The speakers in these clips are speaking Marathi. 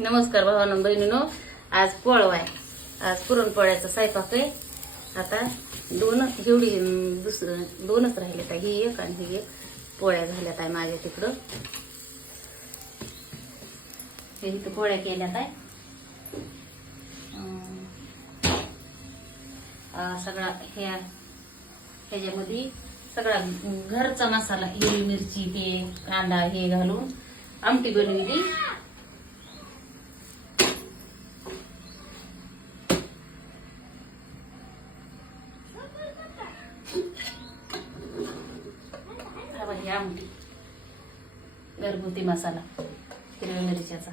नमस्कार भावानं बहिणीनो आज पोळवा आहे. आज पुरणपोळ्याचा स्वयंपाक आहे. आता दोन एवढी दुसरं दोनच राहिलेत आहे. ही एक आणि ही एक. पोळ्या झाल्यात आहे माझ्या तिकडं. हे इथं पोळ्या केल्यात आहे. सगळा ह्या ह्याच्यामध्ये सगळा घरचा मसाला हिरवी मिरची ते कांदा हे घालून आमटी बनवली हा बघ ही आमटी घरगुती मसाला हिरव्या मिरच्याचा.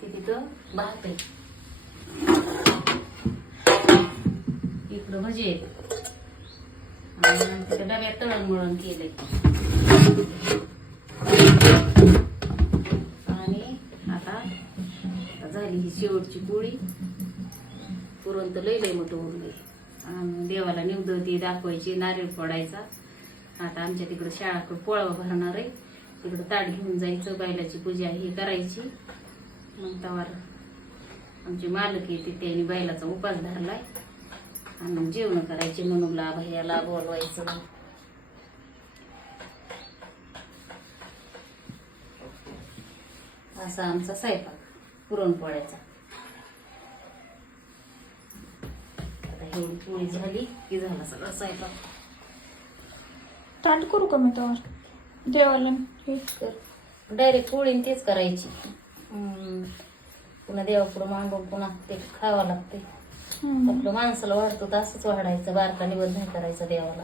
ते तिथं भात आहे इकडं भजी आहेत. आणि तिथं डब्यात तळण मळण केलंय. आणि आता झाली ही शेवटची पोळी. पुरण तर लई लई मोठं होऊन गेली आणि देवाला निवदती दाखवायची नारळ फोडायचा. आता आमच्या तिकडं शाळाकडं पोळवा भरणार आहे तिकडं ताट घेऊन जायचं बैलाची पूजा ही करायची. मग तवार आमची मालक येते त्यांनी बैलाचा उपास धरलाय. आणि जेवण करायचे लाभ वालवायचं बोलवायचं. असा आमचा स्वयंपाक पुरणपोळ्याचा. आता एवढी पोळी झाली की झाला सगळा स्वयंपाक. ताट करू का मी त्यावर देवाला हे तर. डायरेक्ट पोळी तेच करायची. पुन्हा देवापुढं मांडून पुन्हा ते खावं लागते. आपलं माणसाला वाढतो तर असंच वाढायचं बारका निवड नाही करायचं देवाला.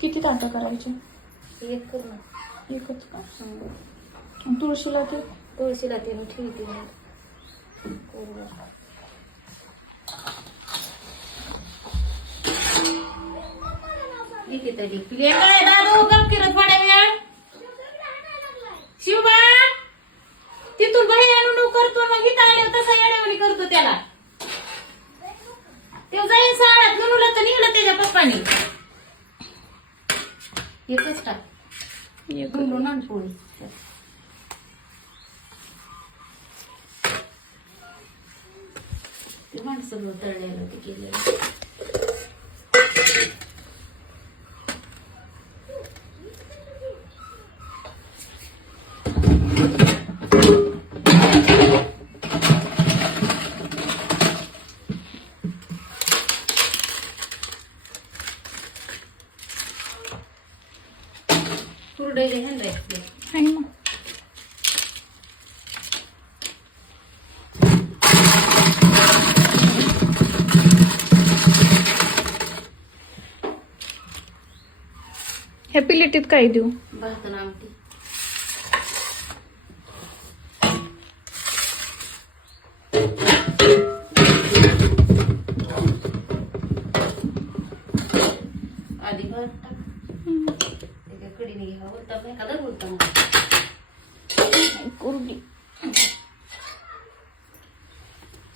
किती ताटं करायचे? एक कर ना. एकच का? तुळशीला ते? तुळशीला ते ठेवते तर. लिखी. ले काय दादू? गप किरत थोड्या वेळ शिवबा तिथून बाहेर आणून करतो मग इथं आल्यावर तसा येड्यावणी करतो त्याला. ते जाईल साळात नुनुला तर निघलं त्याच्या पप्पानी. एकच टाक नुनू आण पोळी ते माणसं तळलेलं ते केलेलं. आहे ना ह्या प्लेटीत काय देऊ? आमटी. आधी भात टाक. कडीने घ्या उलटा एखादा उलटा कुरडी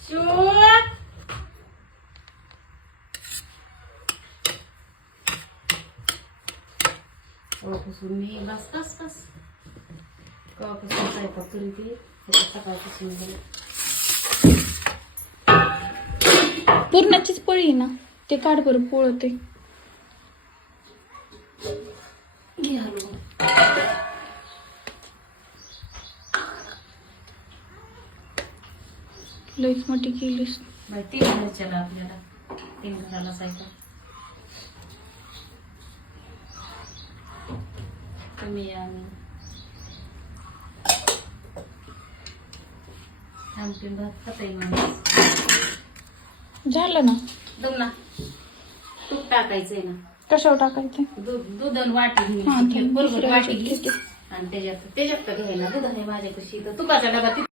शोध कवापासून मी बस बस बस. कवापासून स्वयंपाक करी ती सकाळपासून गेले पूर्णाचीच पळी ना ते काढ बरं पोळते हलवून लईच मोठी केलीस. तीन घरच्याला आपल्याला. तीन घराला स्वयंपाक कमी आमटी भात माणूस. झालं ना? दम ना. तूप टाकायचंय ना. कशावर टाकायचं दूध वाटी हा. ते बरोबर दुसऱ्या वाटी ह्याच्यात घे घेते. आणि त्याच्यात त्याच्यात का घ्यायला दूध आहे माझ्यापाशी तर तुपाचा डबा